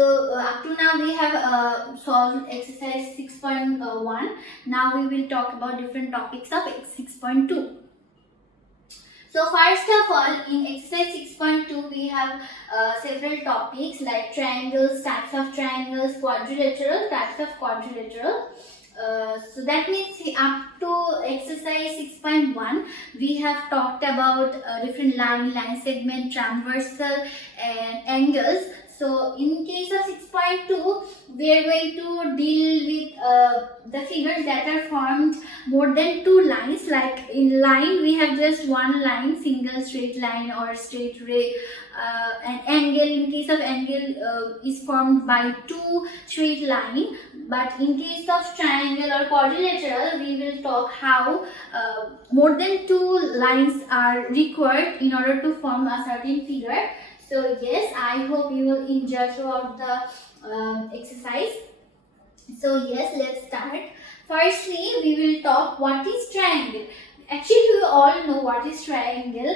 So up to now we have solved exercise 6.1. Now we will talk about different topics of 6.2. So first of all, in exercise 6.2 we have several topics like triangles, types of triangles, quadrilateral, types of quadrilateral. So that means up to exercise 6.1 we have talked about different line segment, transversal and angles. So in case of 6.2 we are going to deal with the figures that are formed more than two lines. Like in line we have just one line, single straight line or straight ray. An angle, in case of angle is formed by two straight line. But in case of triangle or quadrilateral, we will talk how more than two lines are required in order to form a certain figure. So yes, I hope you will enjoy throughout the exercise. So yes, let's start. Firstly, we will talk what is triangle. Actually, we all know what is triangle.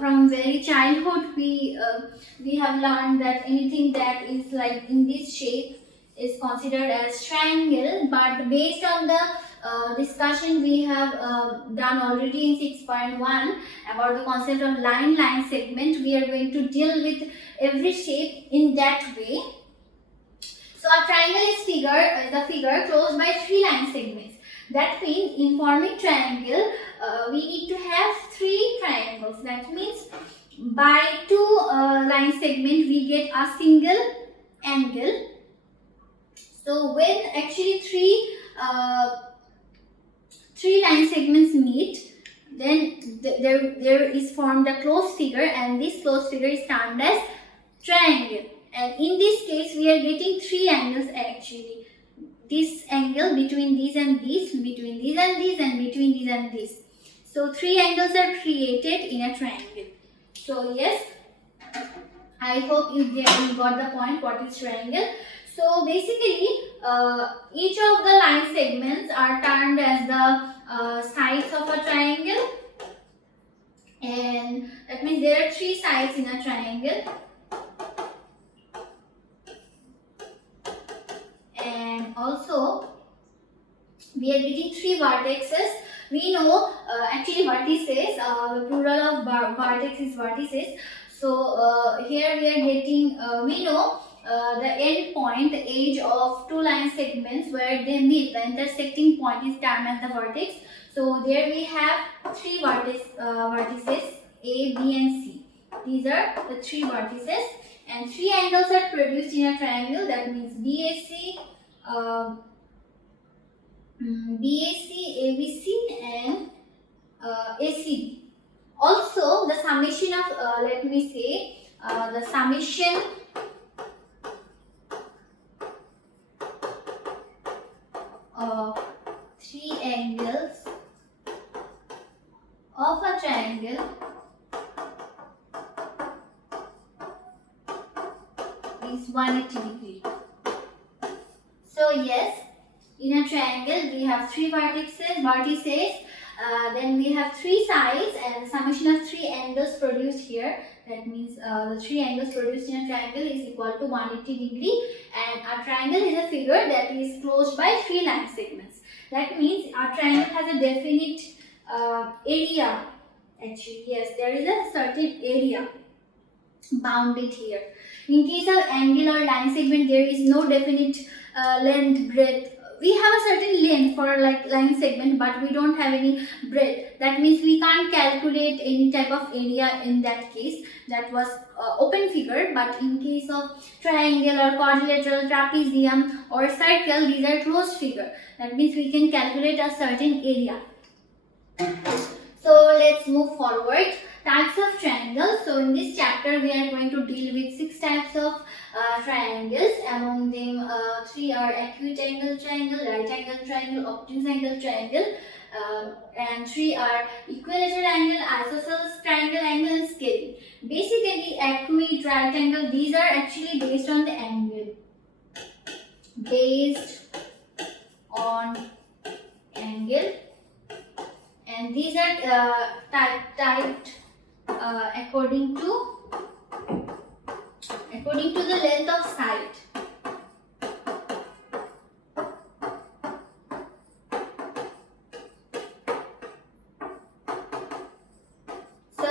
From very childhood, we have learned that anything that is like in this shape is considered as triangle. But based on the discussion we have done already in 6.1 about the concept of line segment, we are going to deal with every shape in that way. So a triangle is a figure closed by three line segments. That means in forming triangle, we need to have three triangles. That means by two line segment we get a single angle. So when actually three line segments meet, then there is formed a closed figure, and this closed figure is termed as triangle. And in this case we are getting three angles actually. This angle between these and these, between these and these, and between these and these. So three angles are created in a triangle. So yes, I hope you got the point what is triangle. So basically each of the line segments are termed as the sides of a triangle, and that means there are three sides in a triangle. And also we are getting three vertices. We know actually vertices, the plural of vertex is vertices. So here we are getting, we know the end point, the edge of two line segments where they meet, the intersecting point is termed as the vertex. So there we have three vertices A, B and C. These are the three vertices, and three angles are produced in a triangle. That means BAC, ABC and ACB. Also the summation of the summation of three angles of a triangle is 180 degree. So yes, in a triangle we have three vertices, then we have three sides, and the summation of three angles produced here. That means the three angles produced in a triangle is equal to 180 degree, and a triangle is a figure that is closed by three line segments. That means a triangle has a definite area. Actually, yes, there is a certain area bounded here. In case of angle or line segment, there is no definite length, breadth. We have a certain length for like line segment, but we don't have any breadth. That means we can't calculate any type of area in that case. That was open figure. But in case of triangle or quadrilateral, trapezium or circle, these are closed figure. That means we can calculate a certain area. So let's move forward. Types of triangles. So in this chapter we are going to deal with 6 types of triangles. Among them 3 are acute angle triangle, right angle triangle, obtuse angle triangle, and 3 are equilateral angle, isosceles triangle angle, and scalene. Basically acute, right angle, these are actually based on the angle. Based on angle, and these are typed according to the length of side.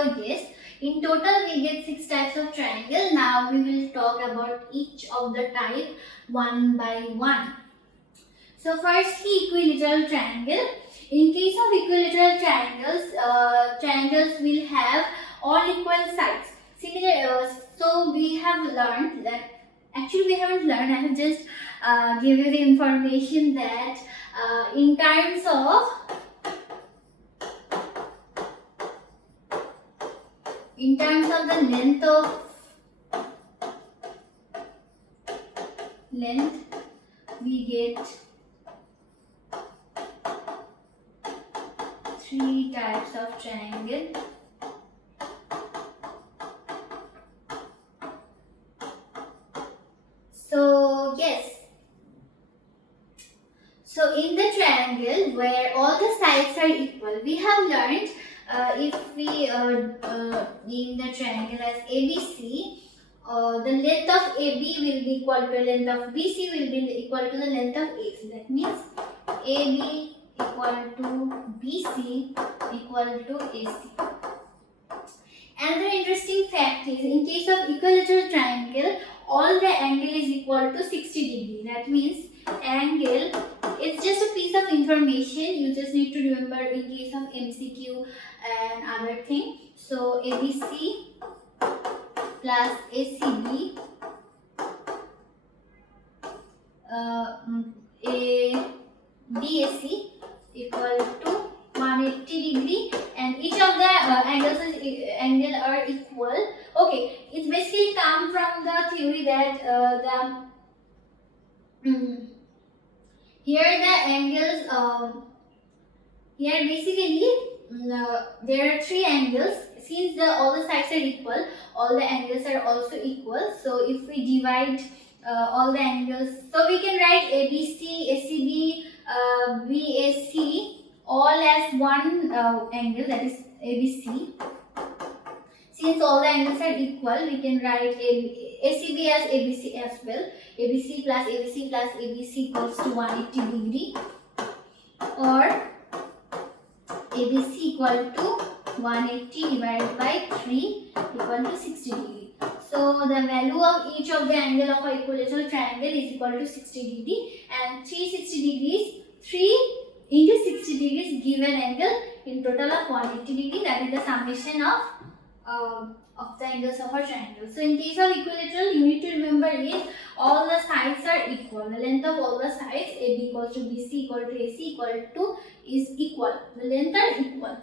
So yes, in total we get 6 types of triangle. Now we will talk about each of the type one by one. So firstly, equilateral triangle. In case of equilateral triangles, triangles will have all equal sides. So we have learned that, actually we haven't learned, I have just give you the information that in terms of the length we get 3 types of triangle. So yes, so in the triangle where all the sides are equal, we have learned if we name the triangle as ABC, the length of AB will be equal to the length of BC will be equal to the length of AC. That means AB equal to BC equal to AC. Another interesting fact is, in case of equilateral triangle, all the angle is equal to 60 degree. That means angle, it's just a piece of information. You just need to remember in case of MCQ and other thing. So ABC plus ACB BAC equal to 180 degree, and each of the angle are equal. Okay, it's basically come from the theory that here the angles here basically there are 3 angles. Since all the sides are equal, all the angles are also equal. So if we divide all the angles, so we can write ABC, ACB, BAC all as one angle, that is ABC. Since all the angles are equal, we can write ACB as ABC as well. ABC plus ABC plus ABC equals to 180 degree, or ABC equal to 180 divided by 3 equal to 60 degree. So the value of each of the angle of an equilateral triangle is equal to 60 degree, and 360 degrees, 3 into 60 degrees give an angle in total of 180 degree. That is the summation of the angles of a triangle. So in case of equilateral, you need to remember is all the sides are equal. The length of all the sides, AB equals to BC equal to AC equal to is equal. The length are equal.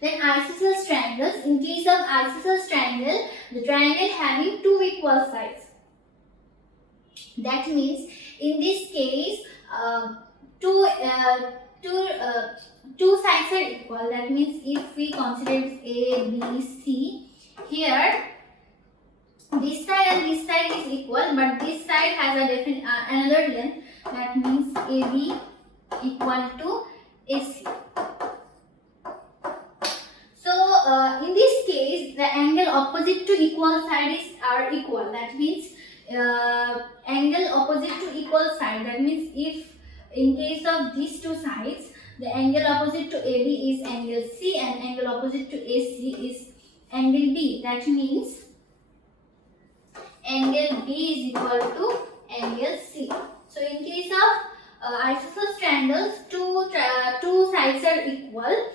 Then isosceles triangles. In case of isosceles triangle, the triangle having 2 equal sides. That means in this case, two sides are equal. That means if we consider A, B, C, here this side and this side is equal, but this side has a different another length. That means AB equal to AC. So in this case, the angle opposite to equal sides are equal. That means angle opposite to equal side. That means if in case of these 2 sides, the angle opposite to AB is angle C and angle opposite to AC is angle B. That means angle B is equal to angle C. So in case of isosceles triangles, two sides are equal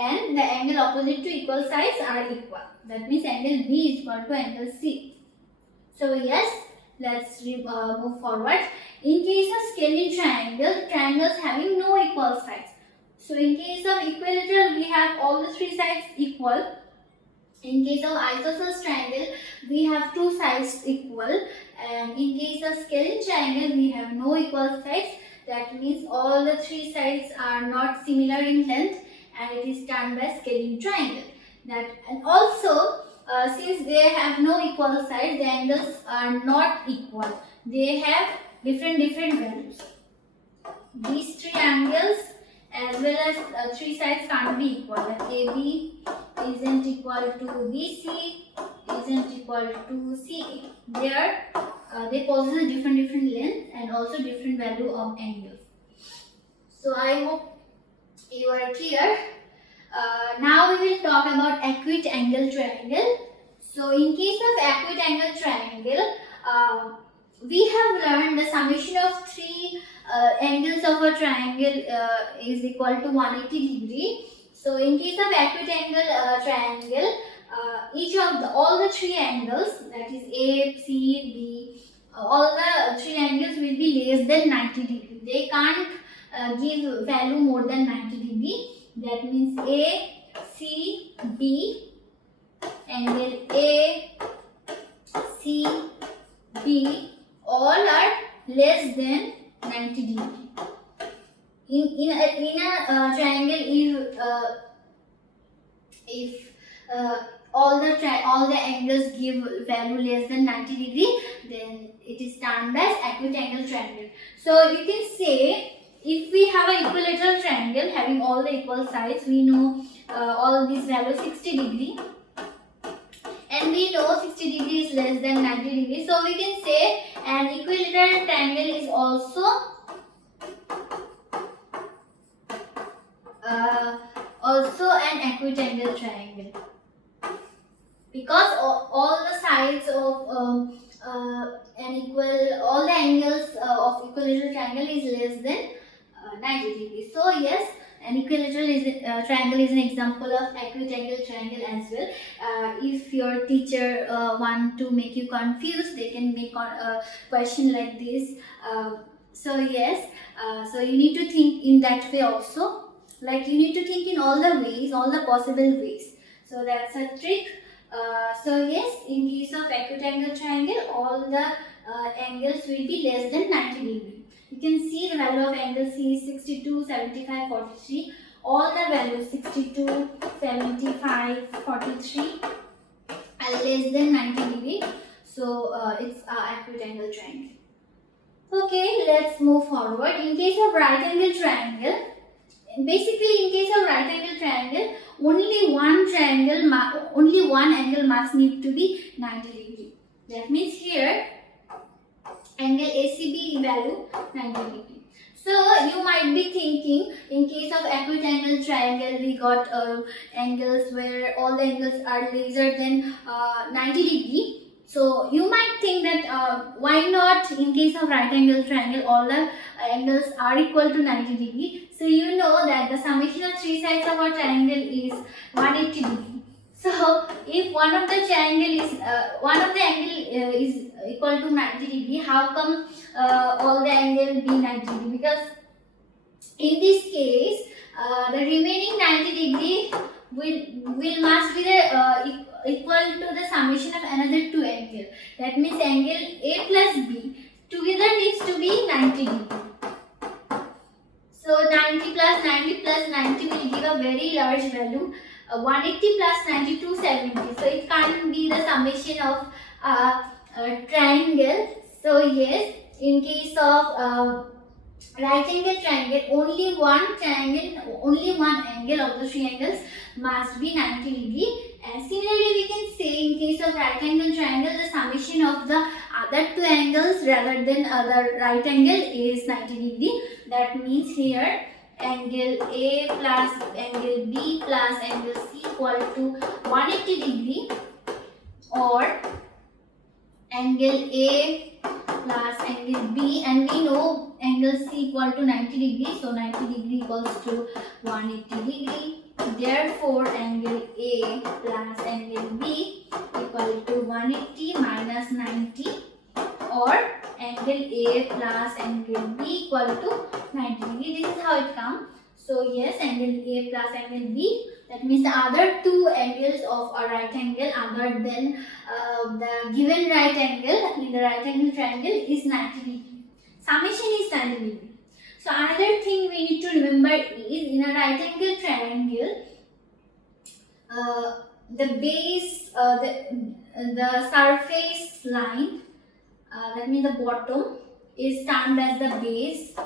and the angle opposite to equal sides are equal. That means angle B is equal to angle C. So yes, let's move forward. In case of scalene triangle, triangles having no equal sides. So in case of equilateral, we have all the 3 sides equal. In case of isosceles triangle, we have 2 sides equal, and in case of scalene triangle, we have no equal sides. That means all the 3 sides are not similar in length, and it is termed by scalene triangle. And also, since they have no equal sides, the angles are not equal. They have different values. These 3 angles as well as 3 sides can't be equal. Like AB isn't equal to BC, isn't equal to CA. They possess different length and also different value of angles. So I hope you are clear. Now we will talk about acute angle triangle. So in case of acute angle triangle, we have learned the summation of three angles of a triangle is equal to 180 degree. So in case of acute angle triangle, each of all the three angles, that is A, C, B, all the three angles will be less than 90 degree. They can't give value more than 90 degree. That means A, C, B, angle A, C, B, all are less than 90 degree. In a triangle, if all the angles give value less than 90 degree, then it is termed as acute angle triangle. So you can say, if we have an equilateral triangle having all the equal sides, we know all these values 60 degree, and we know 60 degree is less than 90 degree. So we can say an equilateral triangle is also an acute angle triangle, because all the sides of all the angles of equilateral triangle is less than 90 degrees. So yes, an equilateral triangle is an example of acute angle triangle as well. If your teacher want to make you confused, they can make a question like this. So yes, so you need to think in that way also. Like, you need to think in all the ways, all the possible ways. So that's a trick. So yes, in case of acute angle triangle, all the angles will be less than 90 degree. You can see the value of angle C is 62, 75, 43. All the values 62, 75, 43 are less than 90 degree. So it's acute angle triangle. Okay, let's move forward. In case of right angle triangle, basically in case of right angle triangle, only one angle must need to be 90 degree. That means here angle ACB value 90 degree. So you might be thinking, in case of acute angle triangle, we got angles where all the angles are lesser than 90 degree. So you might think that why not in case of right angle triangle all the angles are equal to 90 degree. So you know that the summation of three sides of a triangle is 180 degree. So if one of the angle is equal to 90 degree, how come all the angle be 90 degree? Because in this case, the remaining 90 degree will must be the equal to the summation of another two angles. That means angle A plus B together needs to be 90 degree. So 90 plus 90 plus 90 will give a very large value. 180 plus 90, 270. So it can't be the summation of a triangle. So yes, in case of right angle triangle, only one angle of the three angles must be 90 degree. And similarly, we can say in case of right angle triangle, the summation of the other two angles rather than other right angle is 90 degree. That means here angle A plus angle B plus angle C equal to 180 degree, or angle A plus angle B, and we know angle C equal to 90 degree, so 90 degree equals to 180 degree. Therefore, angle A plus angle B equal to 180 minus 90, or angle A plus angle B equal to 90 degree. This is how it comes. So yes, angle A plus angle B, that means the other two angles of a right angle other than the given right angle in the right angle triangle is 90 degree. Summation is 90 degree. So another thing we need to remember is, in a right angle triangle, the base, the surface line, that means the bottom, is termed as the base.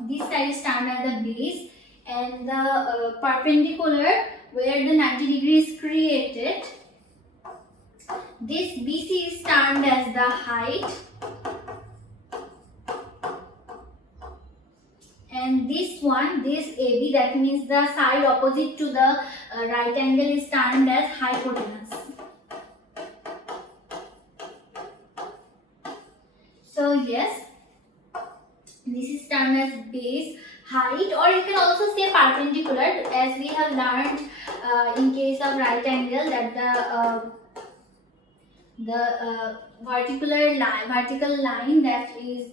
This side is termed as the base, and the perpendicular where the 90 degree is created, this BC is termed as the height, and this one, this AB, that means the side opposite to the right angle, is termed as hypotenuse. So yes, this is termed as base height, or you can also say perpendicular, as we have learned in case of right angle that the vertical line that is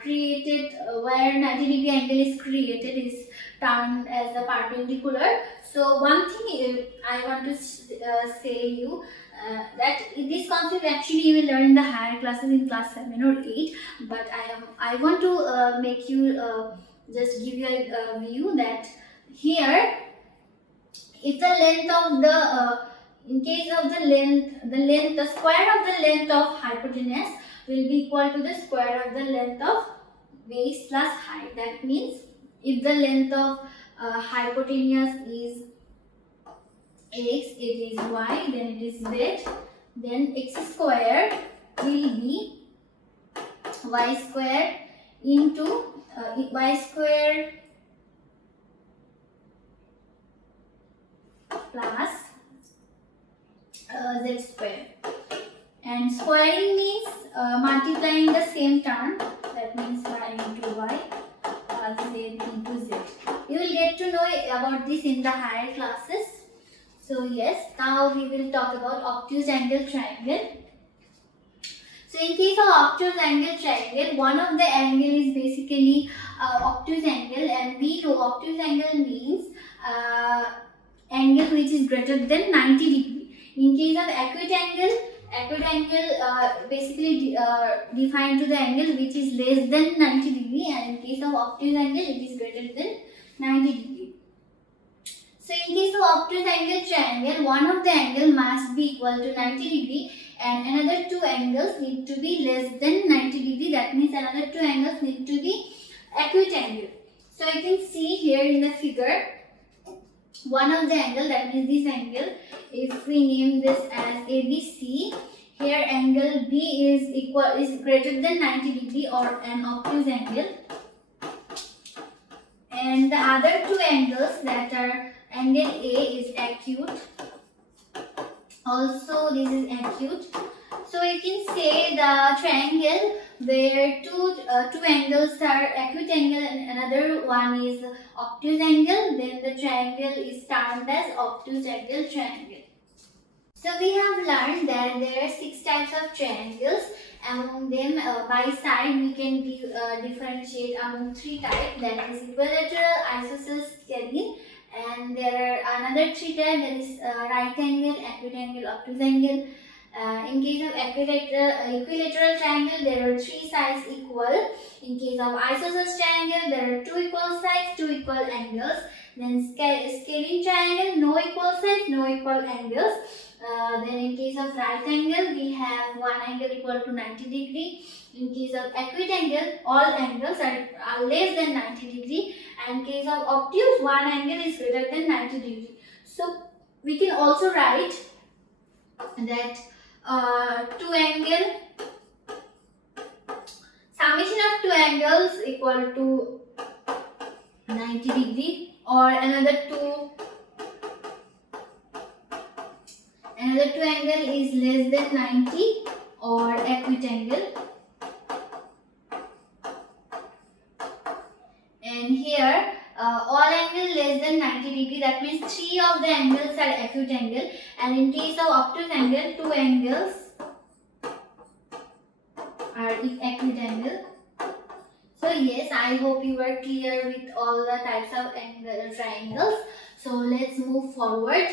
created where 90-degree angle is created is termed as the perpendicular. So one thing I want to say you that this concept actually you will learn in the higher classes in class 7 or 8, but I want to make you just give you a view that here, if the length of the in case of the square of the length of hypotenuse will be equal to the square of the length of base plus height. That means if the length of hypotenuse is x, it is y, then it is z, then x square will be y square into y square plus z square, and squaring means multiplying the same term, that means y into y plus z into z. You will get to know about this in the higher classes. So yes, now we will talk about obtuse angle triangle. So in case of obtuse angle triangle, one of the angle is basically obtuse angle, and we know obtuse angle means angle which is greater than 90 degree. In case of acute angle basically defined to the angle which is less than 90 degree, and in case of obtuse angle it is greater than 90 degree. So in case of obtuse angle triangle, one of the angle must be equal to 90 degree and another two angles need to be less than 90 degree. That means another two angles need to be acute angle. So you can see here in the figure, one of the angle, that means this angle, if we name this as ABC, here angle B is greater than 90 degree or an obtuse angle, and the other two angles that are angle A is acute, also this is acute. So you can say the triangle where two angles are acute angle and another one is obtuse angle, then the triangle is termed as obtuse angle triangle. So we have learned that there are 6 types of triangles. Among them, by side we can differentiate among 3 types, that is equilateral, isosceles, scalene, and there are another 3 types, that is right angle, acute angle, obtuse angle. In case of equilateral triangle, there are 3 sides equal. In case of isosceles triangle, there are 2 equal sides, 2 equal angles. Then scalene triangle, no equal sides, no equal angles. Then in case of right angle, we have one angle equal to 90 degree. In case of acute angle, all angles are less than 90 degree. And in case of obtuse, one angle is greater than 90 degree. So we can also write that summation of 2 angles equal to 90 degree, or another two angle is less than 90 or acute angle. And here all angle less than 90 degree, that means 3 of the angles are acute angle, and in case of obtuse angle 2 angles are acute angle. So yes, I hope you are clear with all the types of triangles. So let's move forward.